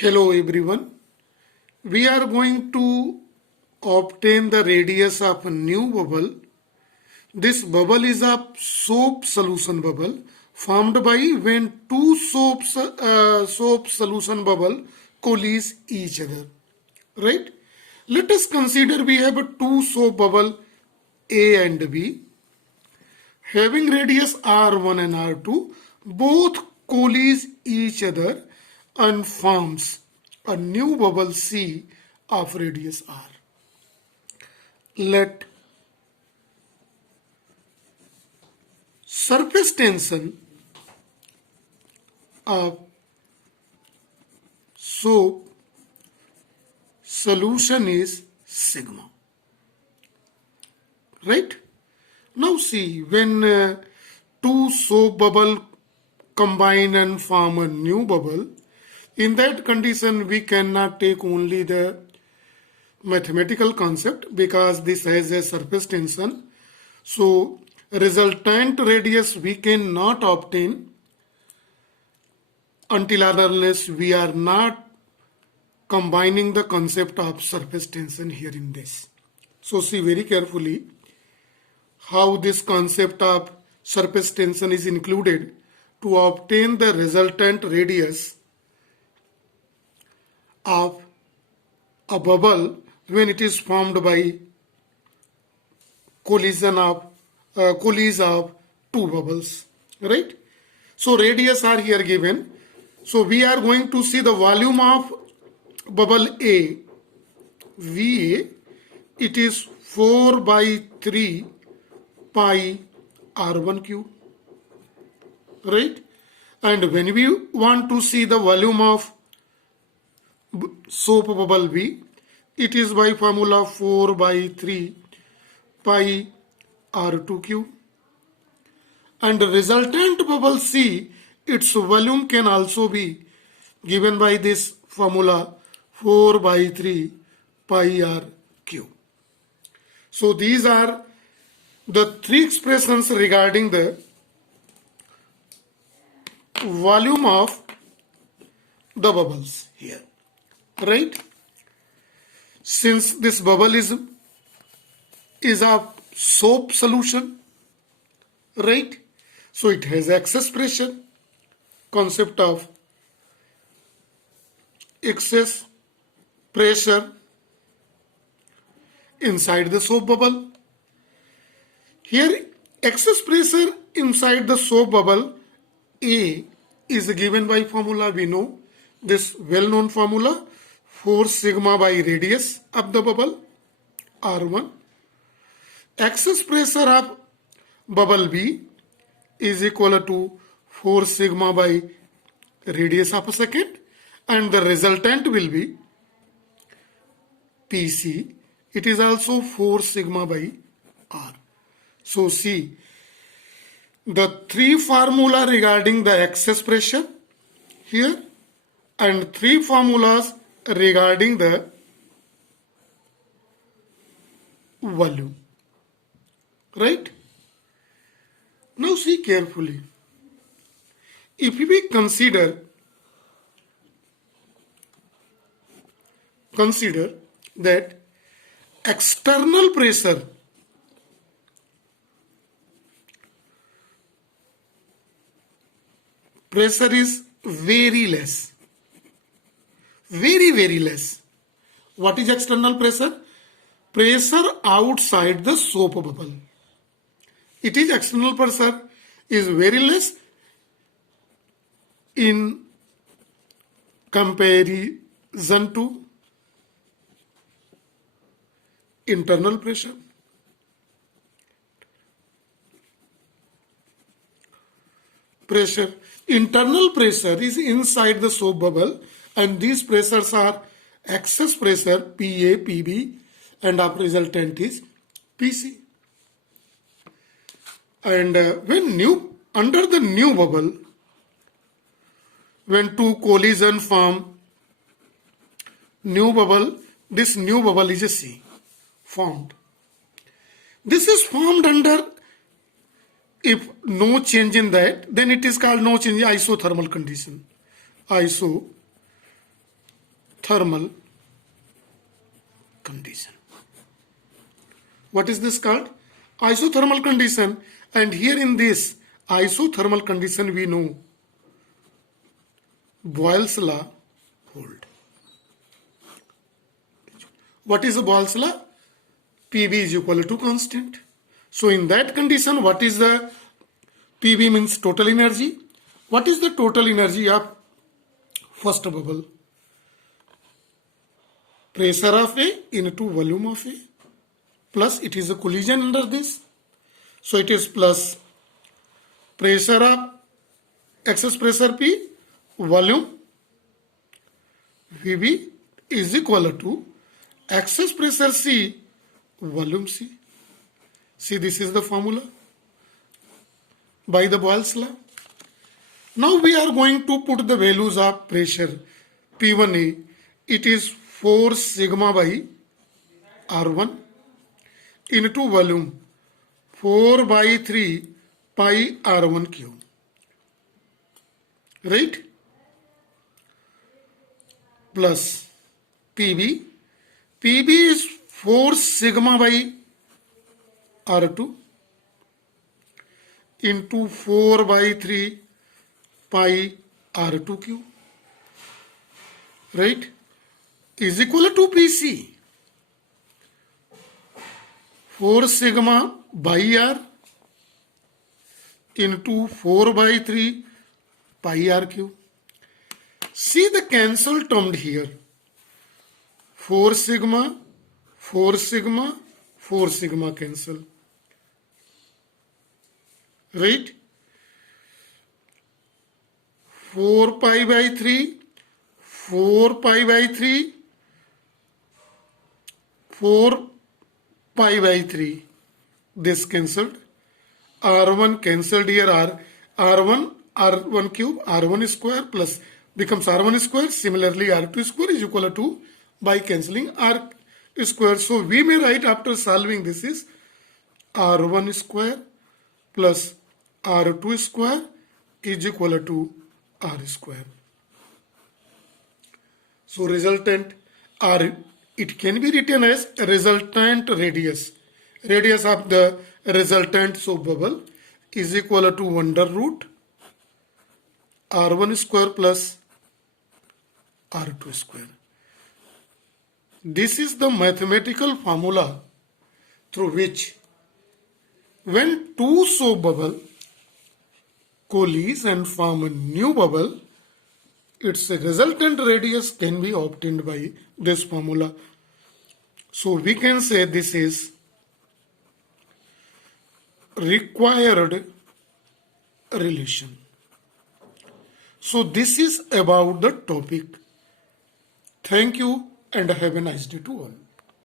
Hello everyone. We are going to obtain the radius of a new bubble. This bubble is a soap solution bubble formed by when two soap solution bubble collides each other. Right? Let us consider we have a two soap bubble A and B having radius R1 and R2. Both collides each other and forms a new bubble C of radius R. Let surface tension of soap solution is sigma. Right? Now see, when two soap bubble combine and form a new bubble, in that condition we cannot take only the mathematical concept because this has a surface tension. So resultant radius we cannot obtain until or unless we are not combining the concept of surface tension here in this. So see very carefully how this concept of surface tension is included to obtain the resultant radius of a bubble when it is formed by collides of two bubbles, right? So radius are here given. So we are going to see the volume of bubble A, VA. It is 4 by 3 pi R1 cube, right? And when we want to see the volume of soap bubble B, it is by formula 4 by 3 pi R2 cube. And the resultant bubble C, its volume can also be given by this formula 4 by 3 pi R cube. So these are the three expressions regarding the volume of the bubbles here, right? Since this bubble is a soap solution, right? So it has excess pressure, concept of excess pressure inside the soap bubble. Here excess pressure inside the soap bubble A is given by formula, we know this well-known formula, force sigma by radius of the bubble R1. Excess pressure of bubble B is equal to force sigma by radius of a second, and the resultant will be PC. It is also force sigma by R. So see the three formula regarding the excess pressure here and three formulas regarding the volume, right? Now see carefully. If we consider that external pressure is very less, very less. What is external pressure? Pressure outside the soap bubble. It is external pressure is very less in comparison to internal pressure. Internal pressure is inside the soap bubble, and these pressures are excess pressure PA, PB, and our resultant is PC. And under the new bubble, when two collision form new bubble, this new bubble is a C formed. This is formed under, if no change in that, then it is called no change in isothermal condition. Isothermal isothermal condition. What is this called? Isothermal condition. And here in this isothermal condition we know Boyle's law hold. What is Boyle's law? PV is equal to constant. So in that condition, what is the PV means total energy? What is the total energy of first bubble? Pressure of A into volume of A, plus it is a collision under this. So it is plus pressure of excess pressure P, volume VB is equal to excess pressure C, volume C. See, this is the formula by the Boyle's law. Now we are going to put the values of pressure P1A. It is 4 sigma by R1 into volume 4 by 3 pi R1 cube. Right? Plus PB. PB is 4 sigma by R2 into 4 by 3 pi R2 cube. Right? Is equal to PC. 4 sigma by R into 4 by 3 pi R cube. See the cancel termed here. 4 sigma, 4 sigma, 4 sigma cancel. Right? 4 pi by 3, 4 pi by 3, 4 pi by 3. This cancelled. R1 cancelled here. R1 cube, R1 square plus becomes R1 square. Similarly, R2 square is equal to by cancelling R square. So we may write after solving this is R1 square plus R2 square is equal to R square. So resultant R, it can be written as resultant radius. Radius of the resultant soap bubble is equal to under root R1 square plus R2 square. This is the mathematical formula through which when two soap bubble collides and form a new bubble, its resultant radius can be obtained by this formula. So we can say this is required relation. So this is about the topic. Thank you and have a nice day to all.